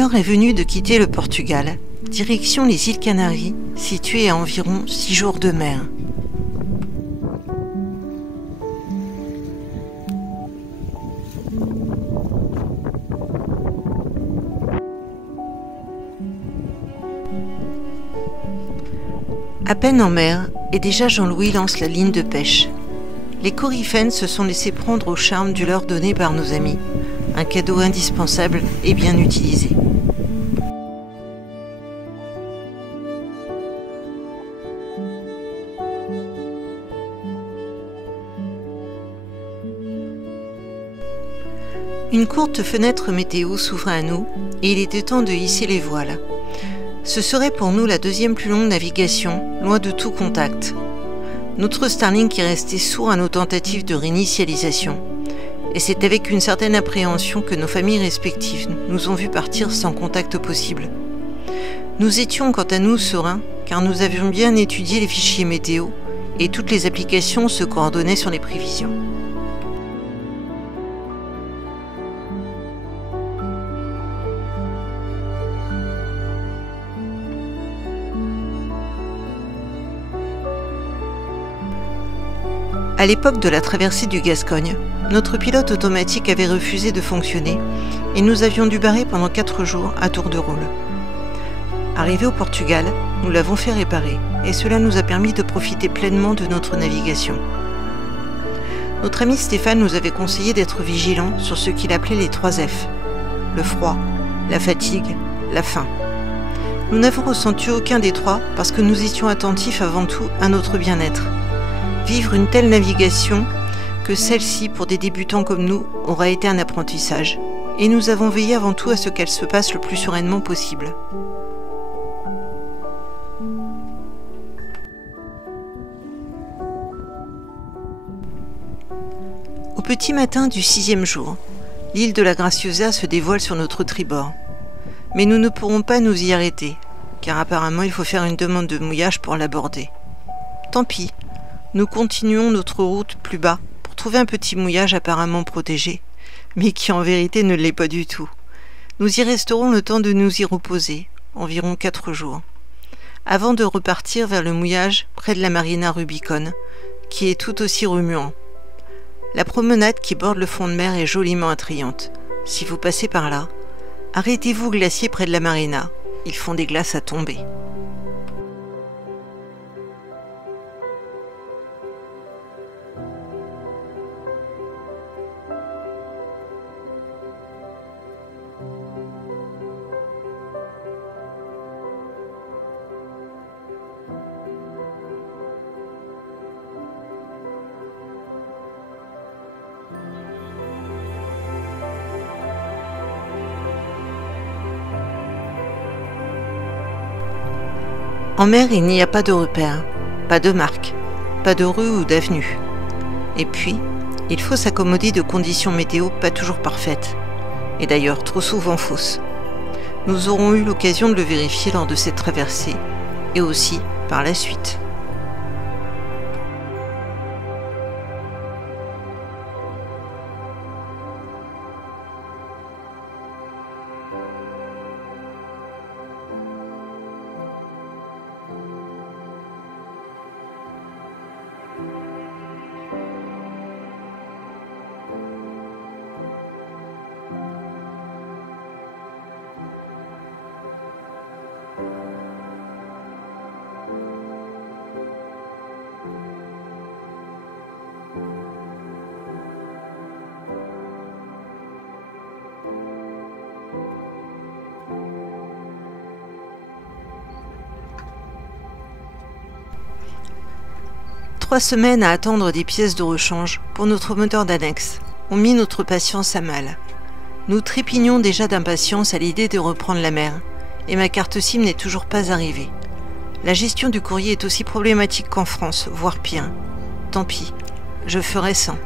L'heure est venue de quitter le Portugal, direction les îles Canaries, situées à environ 6 jours de mer. À peine en mer, et déjà Jean-Louis lance la ligne de pêche. Les Coryphènes se sont laissés prendre au charme du leurre donné par nos amis, un cadeau indispensable et bien utilisé. Une courte fenêtre météo s'ouvrait à nous et il était temps de hisser les voiles. Ce serait pour nous la deuxième plus longue navigation, loin de tout contact. Notre Starlink est resté sourd à nos tentatives de réinitialisation. Et c'est avec une certaine appréhension que nos familles respectives nous ont vus partir sans contact possible. Nous étions quant à nous sereins, car nous avions bien étudié les fichiers météo et toutes les applications se coordonnaient sur les prévisions. À l'époque de la traversée du Gascogne, notre pilote automatique avait refusé de fonctionner et nous avions dû barrer pendant 4 jours à tour de rôle. Arrivé au Portugal, nous l'avons fait réparer et cela nous a permis de profiter pleinement de notre navigation. Notre ami Stéphane nous avait conseillé d'être vigilants sur ce qu'il appelait les 3 F, le froid, la fatigue, la faim. Nous n'avons ressenti aucun des 3 parce que nous étions attentifs avant tout à notre bien-être. Vivre une telle navigation que celle-ci, pour des débutants comme nous, aura été un apprentissage. Et nous avons veillé avant tout à ce qu'elle se passe le plus sereinement possible. Au petit matin du 6e jour, l'île de la Graciosa se dévoile sur notre tribord. Mais nous ne pourrons pas nous y arrêter, car apparemment il faut faire une demande de mouillage pour l'aborder. Tant pis. Nous continuons notre route plus bas pour trouver un petit mouillage apparemment protégé, mais qui en vérité ne l'est pas du tout. Nous y resterons le temps de nous y reposer, environ 4 jours, avant de repartir vers le mouillage près de la marina Rubicon, qui est tout aussi remuant. La promenade qui borde le fond de mer est joliment attrayante. Si vous passez par là, arrêtez-vous au glacier près de la marina, ils font des glaces à tomber. En mer, il n'y a pas de repères, pas de marques, pas de rues ou d'avenues. Et puis, il faut s'accommoder de conditions météo pas toujours parfaites, et d'ailleurs trop souvent fausses. Nous aurons eu l'occasion de le vérifier lors de cette traversée, et aussi par la suite. Trois semaines à attendre des pièces de rechange pour notre moteur d'annexe ont mis notre patience à mal. Nous trépignons déjà d'impatience à l'idée de reprendre la mer, et ma carte SIM n'est toujours pas arrivée. La gestion du courrier est aussi problématique qu'en France, voire pire. Tant pis, je ferai sans.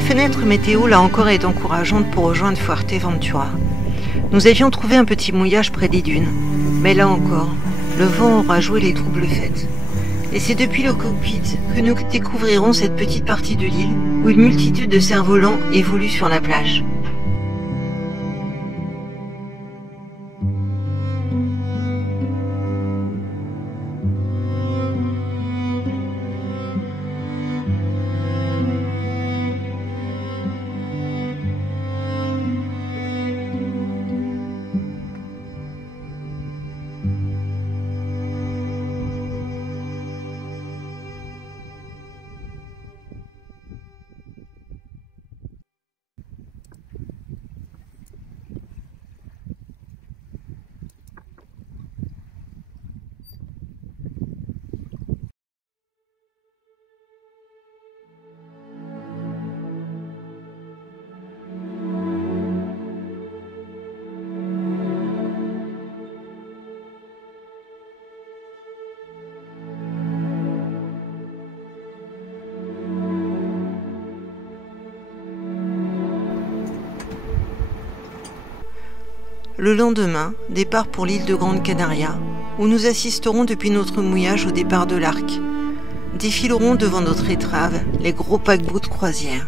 La fenêtre météo là encore est encourageante pour rejoindre Fuerteventura. Nous avions trouvé un petit mouillage près des dunes, mais là encore, le vent aura joué les troubles fêtes. Et c'est depuis le cockpit que nous découvrirons cette petite partie de l'île où une multitude de cerfs-volants évoluent sur la plage. Le lendemain, départ pour l'île de Grande Canaria, où nous assisterons depuis notre mouillage au départ de l'arc. Défileront devant notre étrave les gros paquebots de croisière.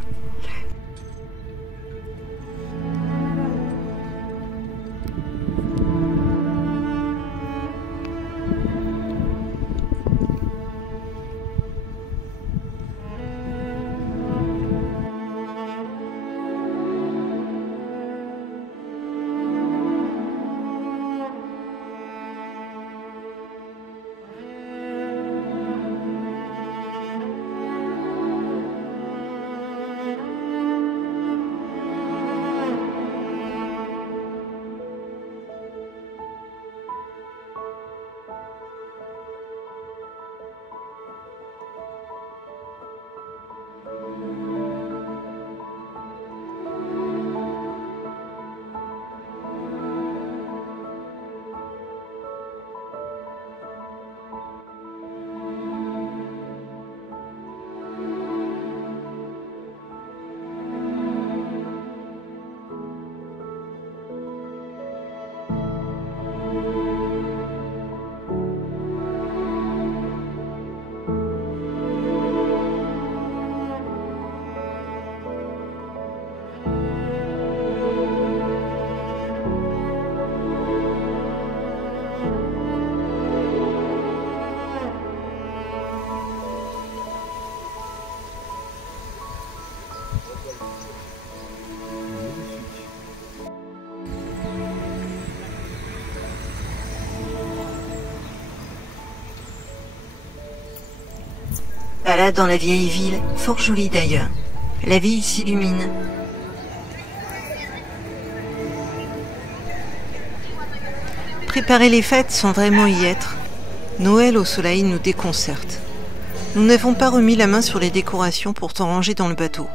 Balade dans la vieille ville, fort jolie d'ailleurs. La ville s'illumine. Préparer les fêtes sans vraiment y être, Noël au soleil nous déconcerte. Nous n'avons pas remis la main sur les décorations pourtant rangées dans le bateau.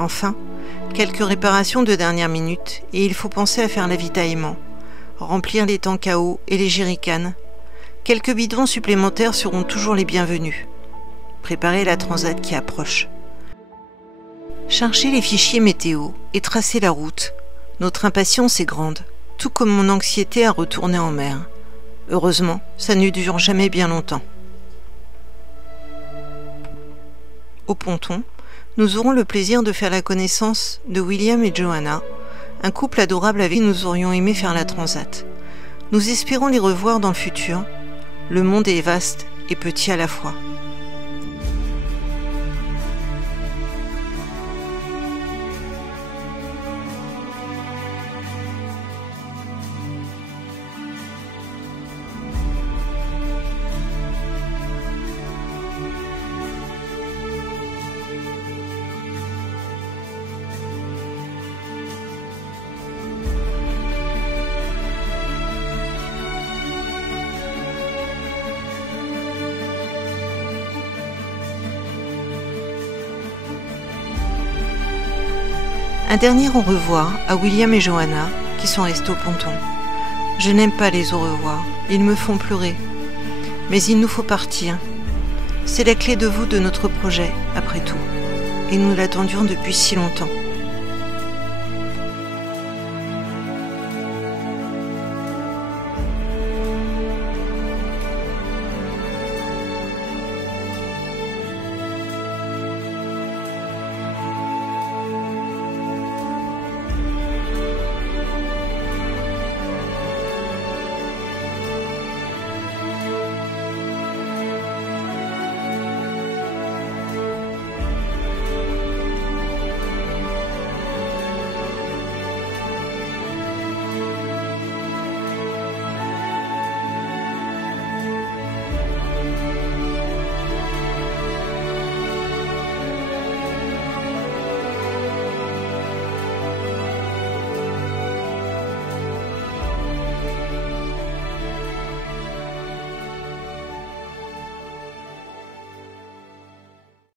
Enfin, quelques réparations de dernière minute et il faut penser à faire l'avitaillement, remplir les tanks à eau et les jerrycans. Quelques bidons supplémentaires seront toujours les bienvenus. Préparer la transat qui approche. Charger les fichiers météo et tracer la route. Notre impatience est grande, tout comme mon anxiété à retourner en mer. Heureusement, ça ne dure jamais bien longtemps. Au ponton, nous aurons le plaisir de faire la connaissance de William et Johanna, un couple adorable avec qui nous aurions aimé faire la transat. Nous espérons les revoir dans le futur. Le monde est vaste et petit à la fois. Un dernier au revoir à William et Johanna qui sont restés au ponton. Je n'aime pas les au revoir, ils me font pleurer. Mais il nous faut partir. C'est la clé de voûte de notre projet, après tout. Et nous l'attendions depuis si longtemps.